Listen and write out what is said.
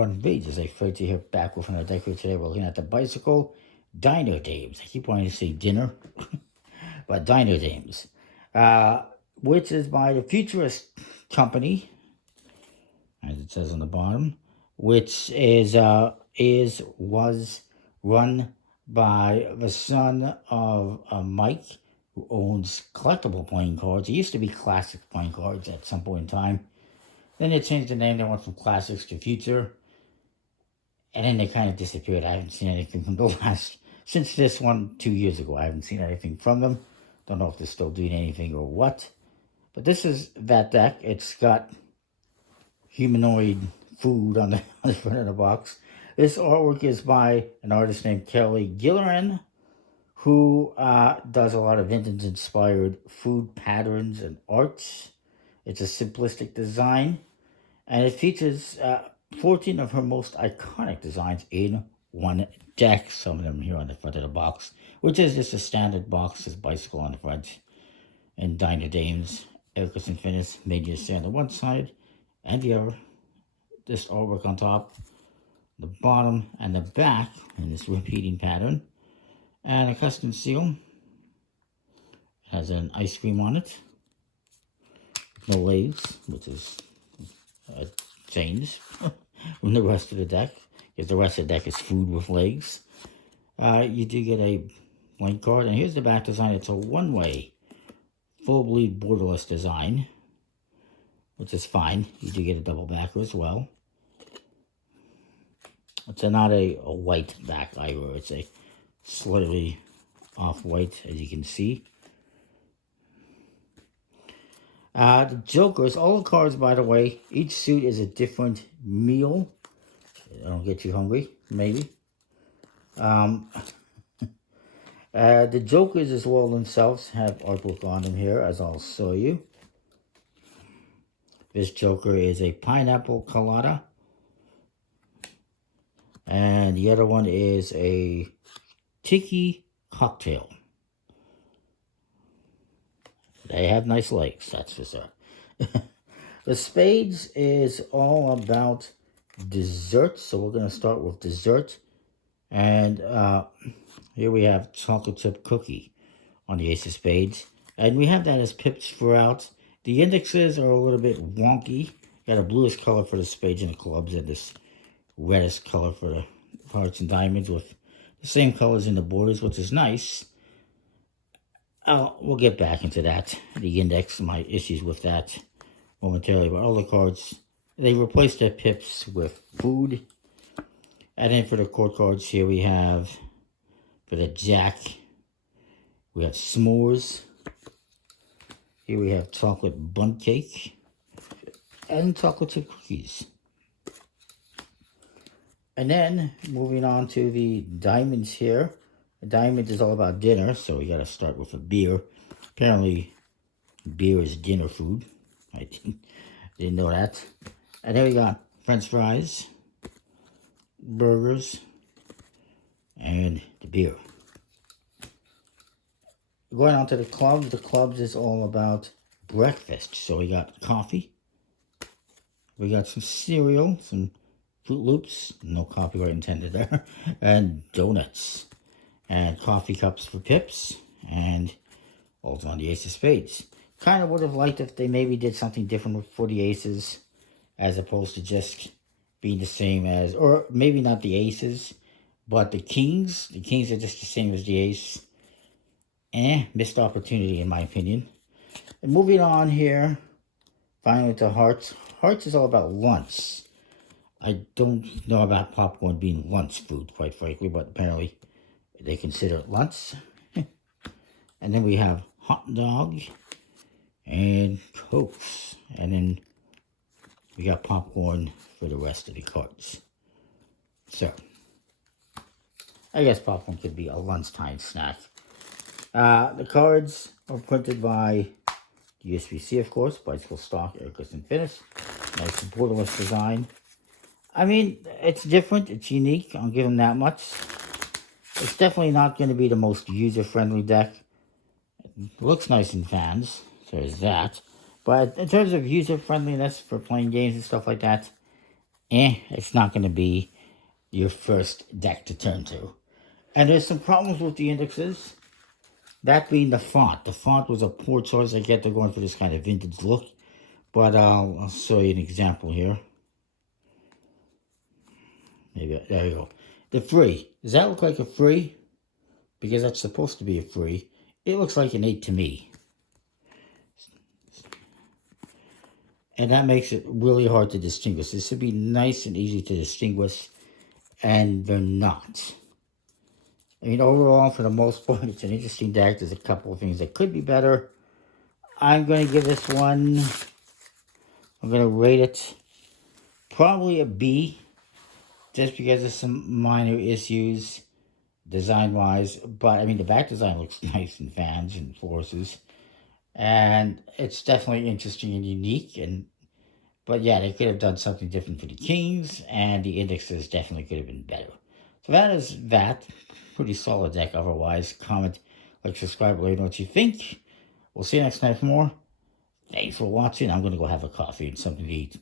On page, as I referred to here back with another deck here today, we're looking at the bicycle Dino Dames. I keep wanting to say dinner, but Dino Dames, which is by the Futurist Company, as it says on the bottom, which was run by the son of Mike, who owns collectible playing cards. It used to be classic playing cards at some point in time. Then they changed the name. They went from classics to future. And then they kind of disappeared. I haven't seen anything from the last, since this one 2 years ago. I haven't seen anything from them. Don't know if they're still doing anything or what. But this is that deck. It's got humanoid food on the front of the box. This artwork is by an artist named Kelly Gilleran, who does a lot of vintage-inspired food patterns and arts. It's a simplistic design, and it features 14 of her most iconic designs in one deck. Some of them here on the front of the box, which is just a standard box. There's bicycle on the front, and Dino Dames, Erickson Finish, made you stand on one side, and the other. This artwork on top, the bottom, and the back in this repeating pattern, and a custom seal. It has an ice cream on it. No legs, which is a change from the rest of the deck, because the rest of the deck is food with legs. You do get a blank card, and here's the back design. It's a one-way, full bleed borderless design, which is fine. You do get a double backer as well. It's not a white back either. It's a slightly off-white, as you can see. The Jokers, all the cards, by the way, each suit is a different meal. I don't get you hungry, maybe. The Jokers as well themselves have artwork on them here, as I'll show you. This Joker is a pineapple colada. And the other one is a tiki cocktail. They have nice legs, that's for sure. The Spades is all about dessert, so we're going to start with dessert. And here we have chocolate chip cookie on the Ace of Spades. And we have that as pips throughout. The indexes are a little bit wonky. Got a bluish color for the spades and the clubs, and this reddish color for the hearts and diamonds, with the same colors in the borders, which is nice. We'll get back into that, the index, my issues with that momentarily. But all the cards, they replaced their pips with food. And then for the court cards here, we have, for the Jack, we have s'mores. Here we have chocolate bundt cake and chocolate chip cookies. And then moving on to the diamonds here. The diamond is all about dinner, so we got to start with a beer. Apparently, beer is dinner food. I didn't know that. And then we got French fries, burgers, and the beer. Going on to the clubs is all about breakfast. So we got coffee. We got some cereal, some Fruit Loops, no copyright intended there, and donuts. And coffee cups for pips, and also on the Ace of Spades. Kind of would have liked if they maybe did something different for the aces, as opposed to just being the same as, or maybe not the aces, but the kings. The kings are just the same as the ace. Missed opportunity in my opinion. And moving on here, finally to hearts. Hearts is all about lunch. I don't know about popcorn being lunch food, quite frankly, but apparently they consider it lunch. And then we have hot dog and Cokes. And then we got popcorn for the rest of the cards. So, I guess popcorn could be a lunchtime snack. The cards are printed by USPCC, of course, bicycle stock, Erickson Finish. Nice borderless design. I mean, it's different, it's unique, I'll give them that much. It's definitely not going to be the most user-friendly deck. It looks nice in fans, so there's that. But in terms of user-friendliness for playing games and stuff like that, it's not going to be your first deck to turn to. And there's some problems with the indexes. That being the font. The font was a poor choice. I get they're going for this kind of vintage look. But I'll show you an example here. Maybe, there you go. The free. Does that look like a free? Because that's supposed to be a free. It looks like an 8 to me. And that makes it really hard to distinguish. This should be nice and easy to distinguish. And they're not. I mean, overall, for the most part, it's an interesting deck. There's a couple of things that could be better. I'm going to give this one, I'm going to rate it probably a B. Just because of some minor issues design-wise. But, I mean, the back design looks nice in fans and forces. And it's definitely interesting and unique. But, yeah, they could have done something different for the kings. And the indexes definitely could have been better. So that is that. Pretty solid deck otherwise. Comment, like, subscribe, let me know what you think. We'll see you next time for more. Thanks for watching. I'm going to go have a coffee and something to eat.